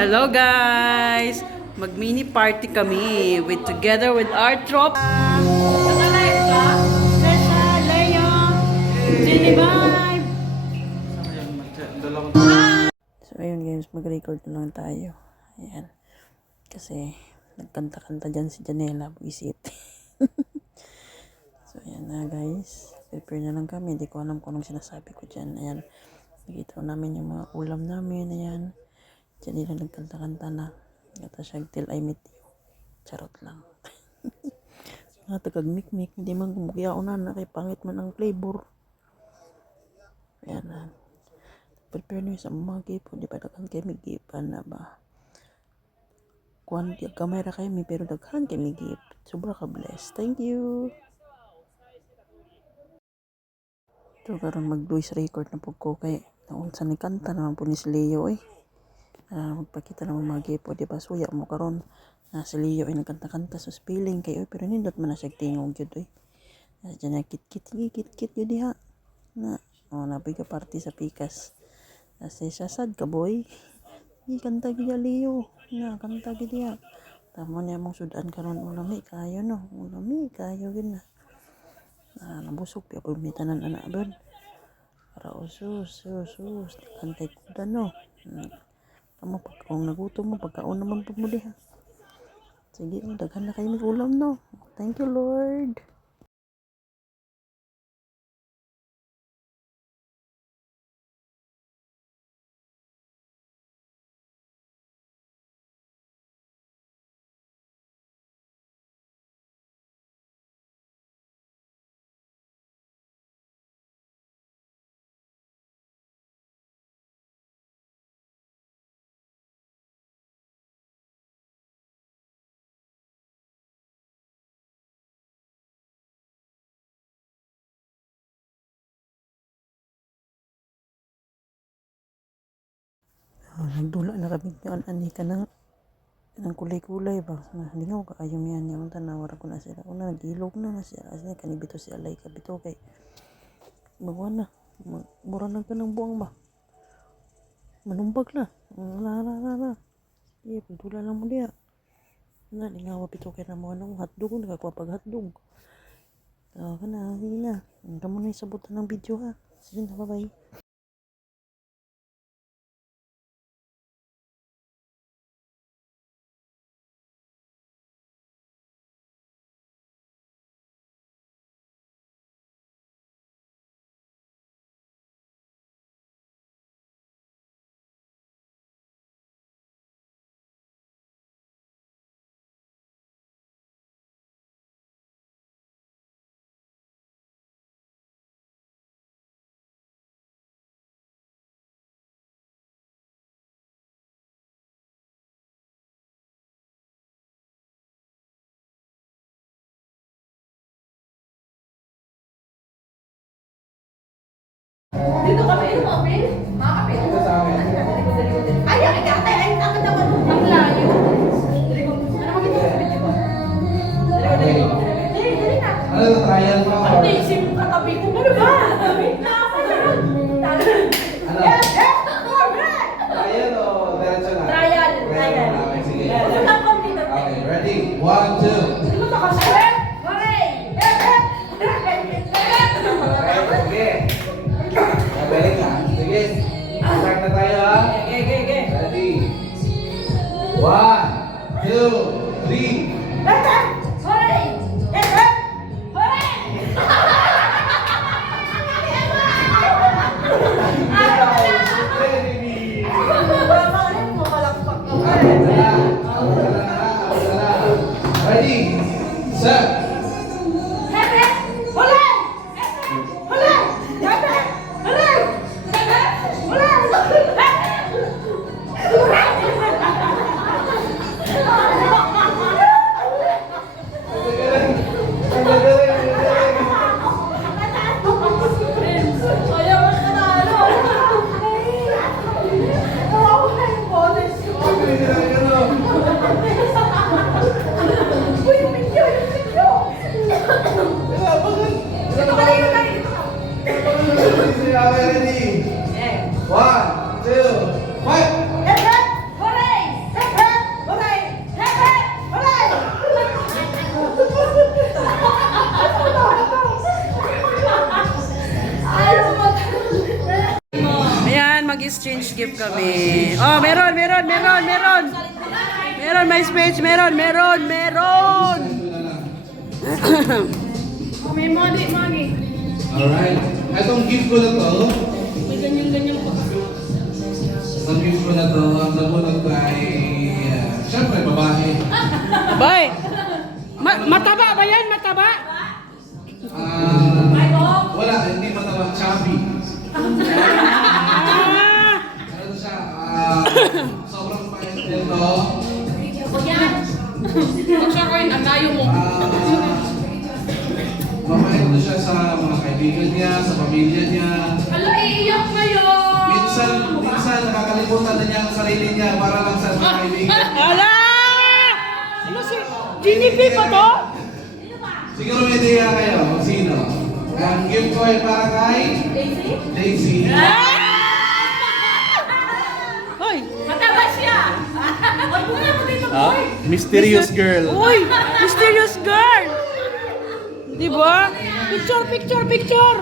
Hello guys! Mag-mini party kami together with our tropa. Nakalive ba? Sesha, Leo, Jenny Vibe! So ayun guys, mag-record na lang tayo. Ayan. Kasi nagkanta-kanta dyan si Janela, buisit. So ayan na guys. Prepare na lang kami. Hindi ko alam kung anong sinasabi ko dyan. Ayan. Nakita namin yung mga ulam namin. Ayan. Diyan nila nagkanta-kanta na. Gata siya, till I meet you. Charot lang. Nga tagag-mik-mik. Hindi man kumukiyao na. Kay pangit man ang flavor. Ayan na. Prepare nyo sa mga gipo. Di ba daghan kayo may gipan na ba? Kuhan, kamera kayo may pero daghan kayo may gip. Sobra ka bless. Thank you. Ito karon mag-voice record na po ko kay naunsa ni kanta naman po ni si Leo eh. Magpakita naman mga gipo, di ba? Suya mo karon na si Leo ay nagkanta-kanta sa spelling kayo pero nindot man na siya tingog yun eh. Diyan na kit-kit yun diha. Na, napoy ka party sa pikas. Kasi sasad ka boy. Kanta gida Leo. Na, kanta gida. Tama niya mong sudan karon ulami kayo no. Ulami kayo gina. Nabusog piya pumitanan anak ben. Para usus. Kantay kuda no. Kamu pag kung nagutom mo, pagkaon naman po mo diha. Sige, daghan na kayo mag-ulam no. Thank you Lord. Nagdula na kami yun, ani ka ng kulay-kulay ba? Lingaw ka ayaw yan yung tanawara ko na sila. Una, nag-ilog na siya. Kasi kanibito si Alay kabito kay magawa na. Mura na ka ng buwang ba? Manumbag na. Na. Sige, pagdula lang mo diya. Na, lingaw pito kay na mo anong hotdog. Nagkakwa hotdog. Ka na, hindi na. Hanggang mo na isabutan ng video ha. Sige na, bye-bye. Dito kami, kapil. Mga kapil. Dito sa amin. Ay, ay, katay. Ay, takot naman. Ang layo. Ano makita sa video ko? Dali na. Ano yung trial mo? Ano yung isip mo katabi ko? Ano ba? Wait na ako na. Ano? Trial o diretso na? Trial. Okay, sige. Gusto na ako dito. Okay, ready? 1, 2. Hindi mo makasaya. Okay. Okay. Balik na. Sige. Start na tayo ha. Okay. Ready? 1, 2, 3. Ready? Set. gift kami. Oh, meron. Meron, may speech. Meron. May money. Alright. Itong gift ko na to. May ganyan pa. Ang gift ko na to, ang nabunod ko ay, syempre, babae. Bay! Mataba ba yan? Mataba? Wala, hindi matawag chubby. Ano siya, sobrang pahit nito. Pag siya ko yun, ang layo mo. Mabait na siya sa mga kaibigan niya, sa pamilya niya. Ala, iiyak kayo! Minsan nakakalimutan na niya ang sarili niya para lang sa mga kaibigan. Ala! Ano si Ginny P pa to? Siguro may idea kayo kung sino. Ang gift ko ay para kay Daisy. Hoy! Mataba siya! Huwag mo na mo dito, boy! Mysterious girl. Uy! Mysterious girl! Diba? Picture! Picture!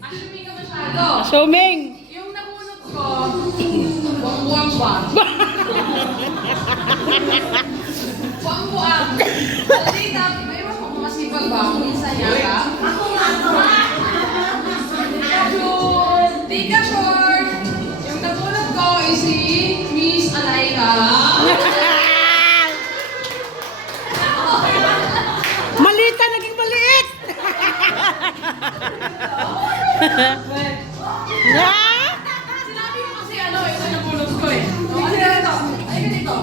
Assuming ka masyado. Assuming! Yung nabunot ko, buwang-buwang ba? Buwang-buwang. Alita, may mo kung masipag ba? Kung isa niya ka? Ako nga! Di ka short! Yung nabunot ko ay si Miss Alaika. Malita naging maliit! Sinabi ko kasi ano, yung nabunot ko eh. Oh, ano dito? Ay, dito.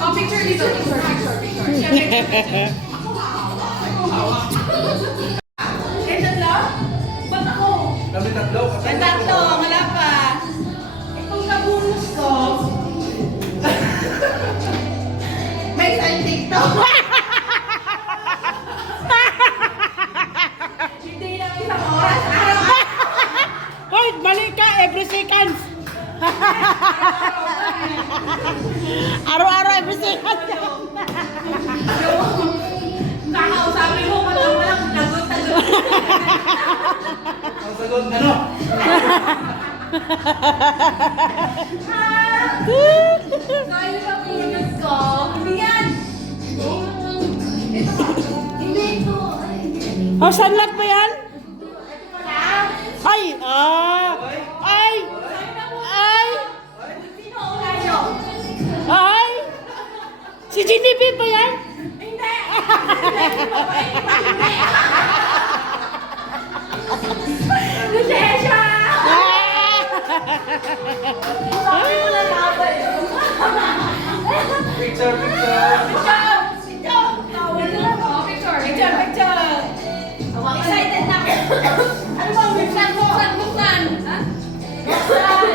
Oh, picture dito. Picture. Picture. Eh, tatlo? Ba't ako? Kami tatlo. Eh, tatlo. Wala pa. Itong nabunot ko. May isang TikTok. Hindi lang isang oras. Araw. Hoy! Mali ka! Every seconds! Araw-araw every seconds! Kakausapin mo, walang tagot-tagot. Ang sagot, ano? Kaya na bunot ko. Hindi yan. Ito pa. Hindi ito. Oh, sunlight ba yan? Ito pa lang. Ay! Ay! Ay! Sino ulan nyo? Ay! Si Genevieve ba yan? Hindi. Lisensya! Sabi mo na laban. Picture. Picture. Excited na ako. Ano bang buksan? Ha? Buksan.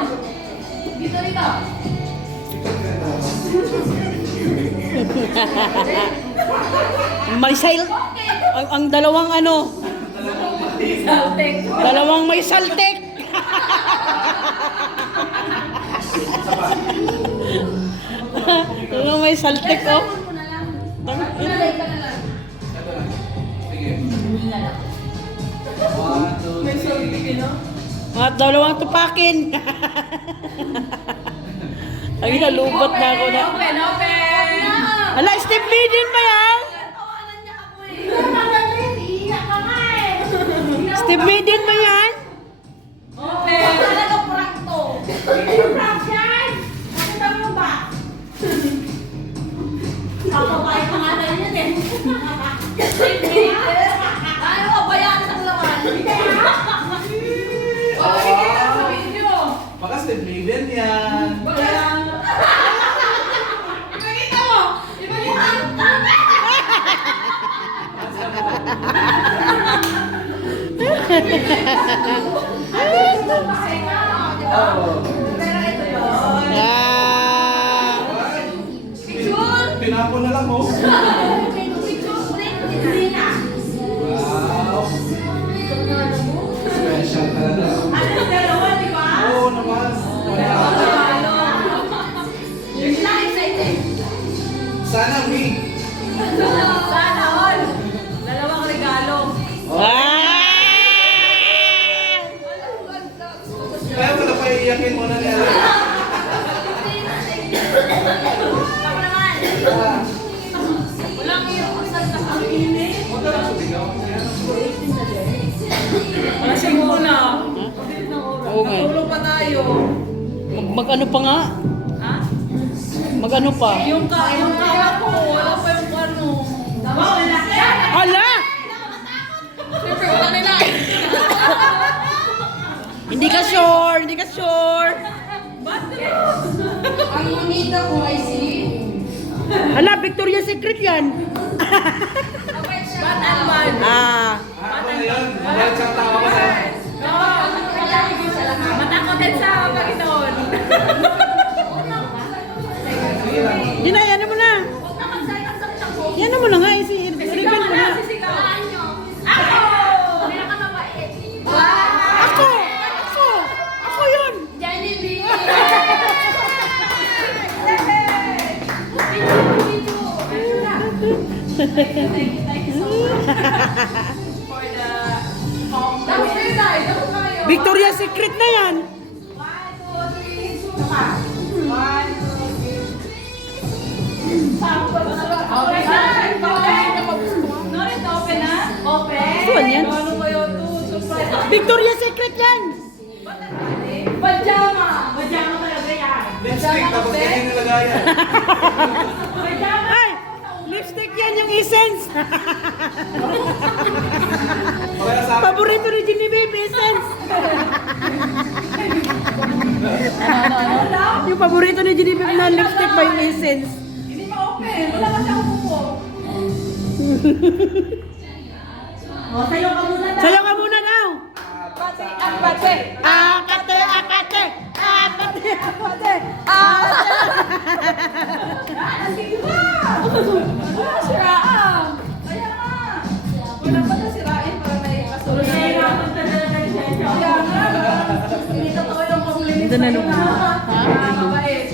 Dito. May sail. Ang dalawang ano? Saltek. Dalawang may saltek. Dalawang may saltek, oh. Nalay ka na lang. Sige. 1, 2, May 3. saltek, no? At dalawang tupakin. Ay, nalubot na ako na. Open. Ala, Steve Biden ba yan? Tawanan niya ako eh. Iiyak ka nga eh. Steve Biden ba yan? Open. Talaga prank to. Hindi prank yan. Nakita mo ba? Papapain pangalan yan eh. Ano ka ba yan sa lawan? Hindi nakikita sa video. Baka Steve Biden yan. Ipakita mo. Pero ito yun. Ah. Picture. Pinapo na lang, oh. Picture. Hindi na. Wow. Special talaga. Ano yung dalawa? Hindi Mag-ano pa nga? Ha? Mag-ano pa? Yung kaya ko, wala pa yung ano. Hala! Siyempre, wala nila. Hindi ka sure! Hindi ka sure! Ang monita ko ay si... Hala, Victoria's Secret yan! Bat and Bad. Ah! Ako na yun. Mahal siyang tao ko na. Matakot din sa Panginoon. Hindi na, yan mo na! Yan mo na nga, reveal mo na! Ako! Ako! Ako! Ako yun! Genevieve! Thank you so much for the home. Victoria's Secret na yan! 1, 2, 3, suma. 1, 2, 3. Norit, open na? Open. Saan yan? Ano ba yun? Surprise. Victoria's Secret yan! Pajama! Pajama talaga yan. Lipstick, tapos ganyan nilagayan. Pajama! Ay! Lipstick yan yung essence! Pagkaya sa akin. Paborito ni Ginny Babe, essence! Yung paborito ni Ginny Babe na lipstick ba yung essence? Hindi ma-open. Wala kasi ako buko. Sayo ka muna daw. Sayo ka muna daw! Pati ang pati. Akate! Akate! Akate! Akate! Wala siraan. Kaya nga. Wala pa na sirain para may kasunod. Kaya nga. Hindi totoo yung pamulinis Ito na sa'yo, nung- ha? Mabait.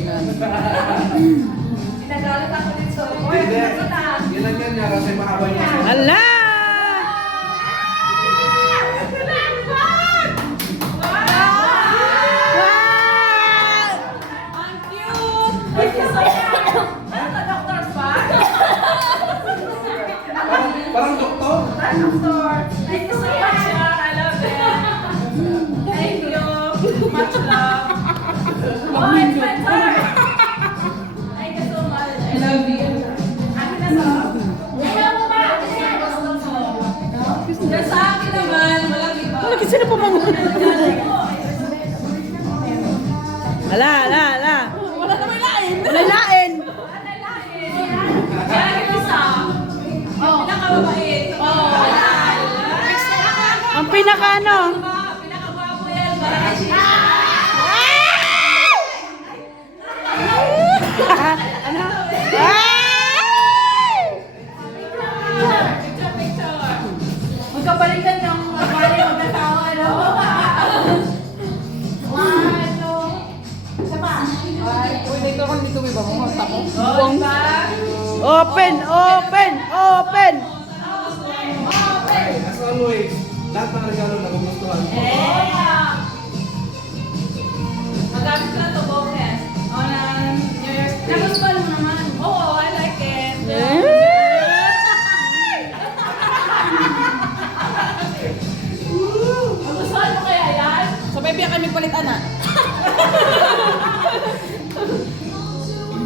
Pinagalit ako dito. Oy, Hindi. ano na? Ginanyan niya kasi mahaba niya. Hala! Wow! Ang cute! Thank you so much! Ano ka, doctor's bag? Parang doktor. Doctor! Thank you so much, Mar. I love it. Thank you. Much love. Oh, it's my turn. Thank you so much. I love you. Akin na to. Ayaw mo ba? Gusto mo? Sa akin naman, walang iba. Wala kasi na pumangon. Hala, hala, hala. Wala naman lain. Wala lain. Kaya yung isa, pinakamabait. Ang pinaka ano? Pinakagwapo yan. Parang siya. Ano? Ay! Picture, picture. Magkabalikan ng bali mag-asawa, ano? One, two. Isa pa. Pwede ka kung dito may bangungot ako. Oh, isa. Open, open, open. As always, lahat ng regalo na gugustuhan mo. Magamit ko na ito, Bokes. O, na New Year's Day. Nagustuhan mo naman. Oo, I like it. Nagustuhan mo kaya yan? Sabay biya kami palit anak.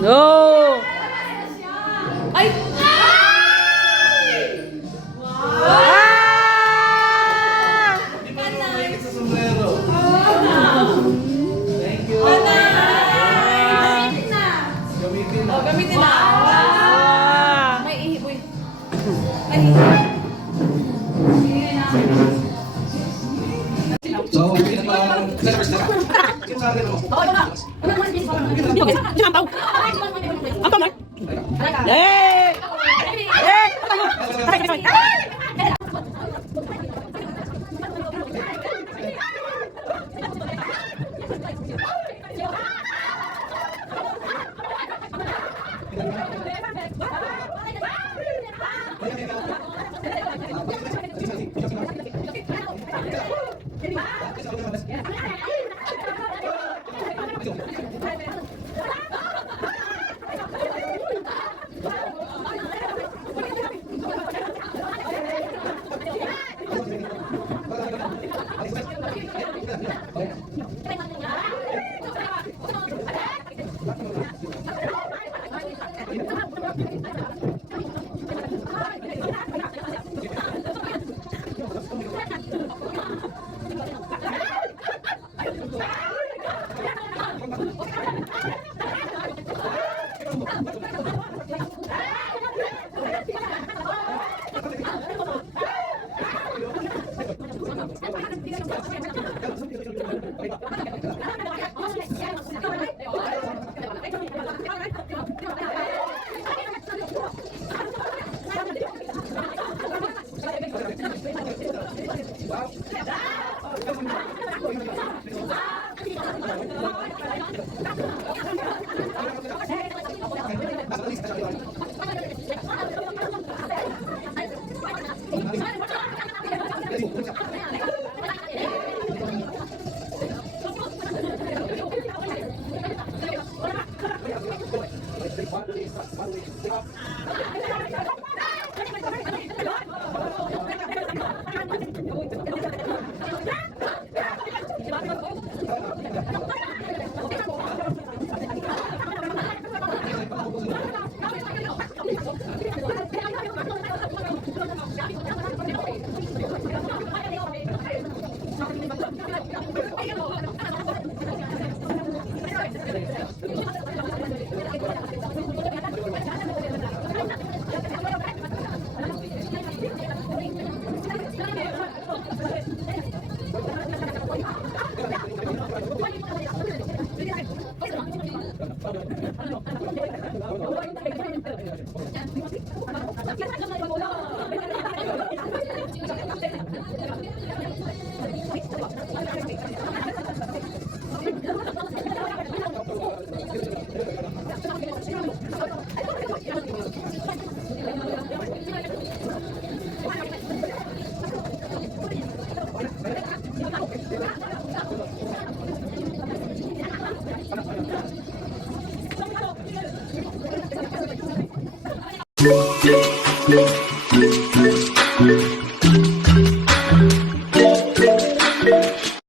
No. Ay! Ah! Di ba naman mainit sa sombrero? Thank you. Gamitin na. Gamitin na. Oh, gamitin na. Ah! May ihi, uy. So, sabi mo. Hey! Hey! Thank you. Thank you.